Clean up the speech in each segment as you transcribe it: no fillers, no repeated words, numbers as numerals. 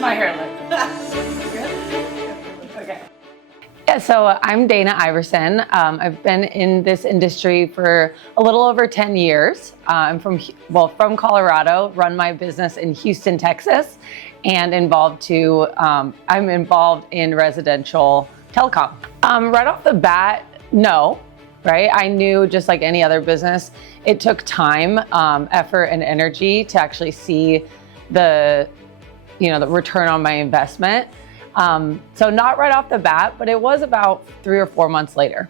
My hair look. Okay. Yeah, so I'm Dana Iverson. I've been in this industry for a little over 10 years. I'm from Colorado, run my business in Houston, Texas, and I'm involved in residential telecom. Right off the bat, no, right? I knew, just like any other business, it took time, effort, and energy to actually see the return on my investment. So not right off the bat, but it was about 3 or 4 months later.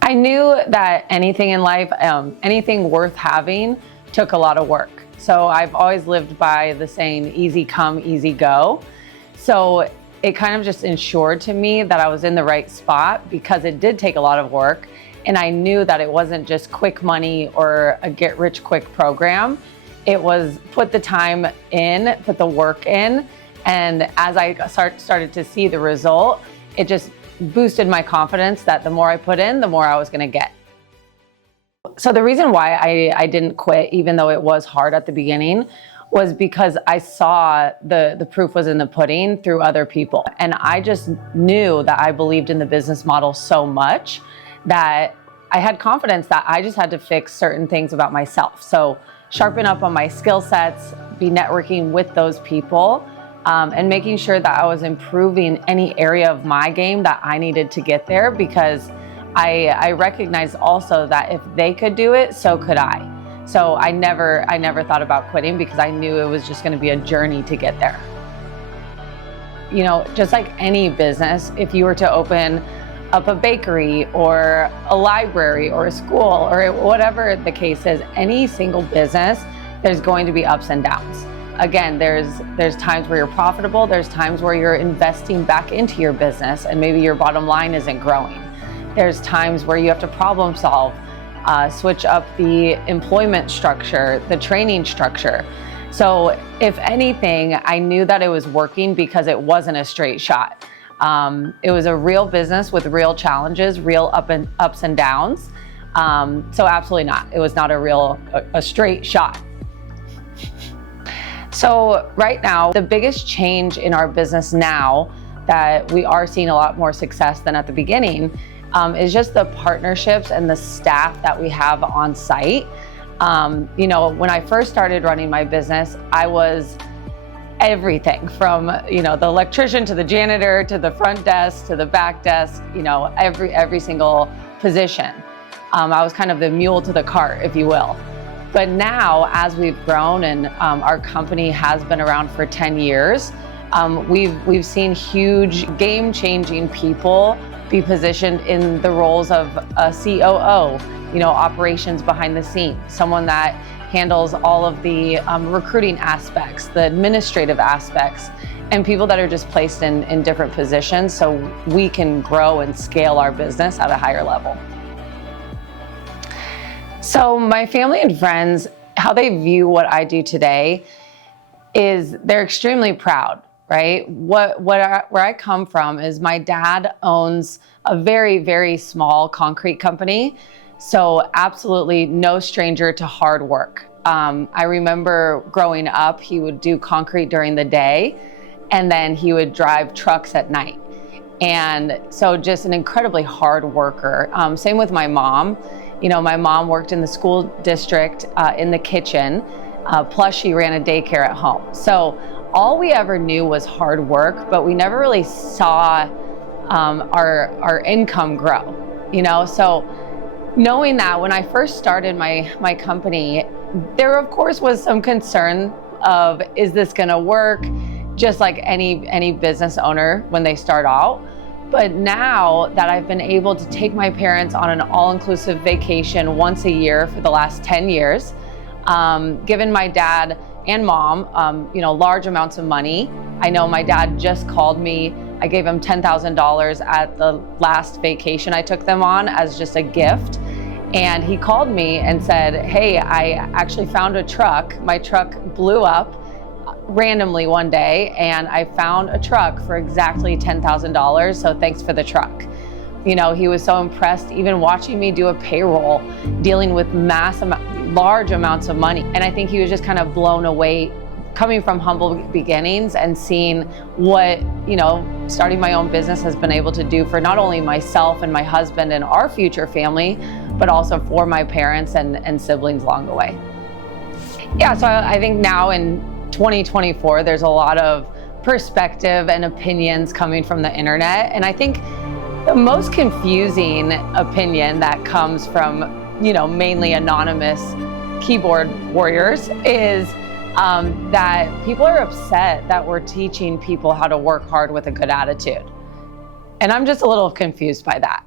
I knew that anything in life, anything worth having, took a lot of work. So I've always lived by the saying, easy come, easy go. So it kind of just ensured to me that I was in the right spot because it did take a lot of work. And I knew that it wasn't just quick money or a get rich quick program. It was put the time in, put the work in. And as I started to see the result, it just boosted my confidence that the more I put in, the more I was going to get. So the reason why I didn't quit, even though it was hard at the beginning, was because I saw the proof was in the pudding through other people. And I just knew that I believed in the business model so much that I had confidence that I just had to fix certain things about myself. So sharpen up on my skill sets, be networking with those people, and making sure that I was improving any area of my game that I needed to get there, because I recognized also that if they could do it, so could I. So I never thought about quitting because I knew it was just going to be a journey to get there. You know, just like any business, if you were to open up a bakery or a library or a school or whatever the case is, any single business, there's going to be ups and downs. Again, there's times where you're profitable, there's times where you're investing back into your business and maybe your bottom line isn't growing. There's times where you have to problem solve, switch up the employment structure, the training structure. So if anything, I knew that it was working because it wasn't a straight shot. It was a real business with real challenges, real ups and downs. So absolutely not. It was not a straight shot. So right now, the biggest change in our business now that we are seeing a lot more success than at the beginning is just the partnerships and the staff that we have on site. When I first started running my business, I was everything from, the electrician to the janitor to the front desk to the back desk, every single position. I was kind of the mule to the cart, if you will. But now, as we've grown and our company has been around for 10 years, we've seen huge game-changing people be positioned in the roles of a COO, operations behind the scenes, someone that handles all of the recruiting aspects, the administrative aspects, and people that are just placed in different positions so we can grow and scale our business at a higher level. So my family and friends, how they view what I do today is they're extremely proud, right? Where I come from is my dad owns a very, very small concrete company. So absolutely no stranger to hard work. I remember growing up, he would do concrete during the day and then he would drive trucks at night. And so just an incredibly hard worker. Same with my mom. My mom worked in the school district in the kitchen, plus she ran a daycare at home. So all we ever knew was hard work, but we never really saw our income grow, So knowing that when I first started my company, there of course was some concern of, is this gonna work? Just like any business owner when they start out. But now that I've been able to take my parents on an all-inclusive vacation once a year for the last 10 years, given my dad and mom, large amounts of money. I know my dad just called me. I gave him $10,000 at the last vacation I took them on as just a gift. And he called me and said, hey, I actually found a truck. My truck blew up randomly one day and I found a truck for exactly $10,000. So thanks for the truck. He was so impressed, even watching me do a payroll, dealing with large amounts of money. And I think he was just kind of blown away coming from humble beginnings and seeing what, starting my own business has been able to do for not only myself and my husband and our future family, but also for my parents and siblings along the way. Yeah, so I think now in 2024, there's a lot of perspective and opinions coming from the internet. And I think the most confusing opinion that comes from, mainly anonymous keyboard warriors is that people are upset that we're teaching people how to work hard with a good attitude. And I'm just a little confused by that.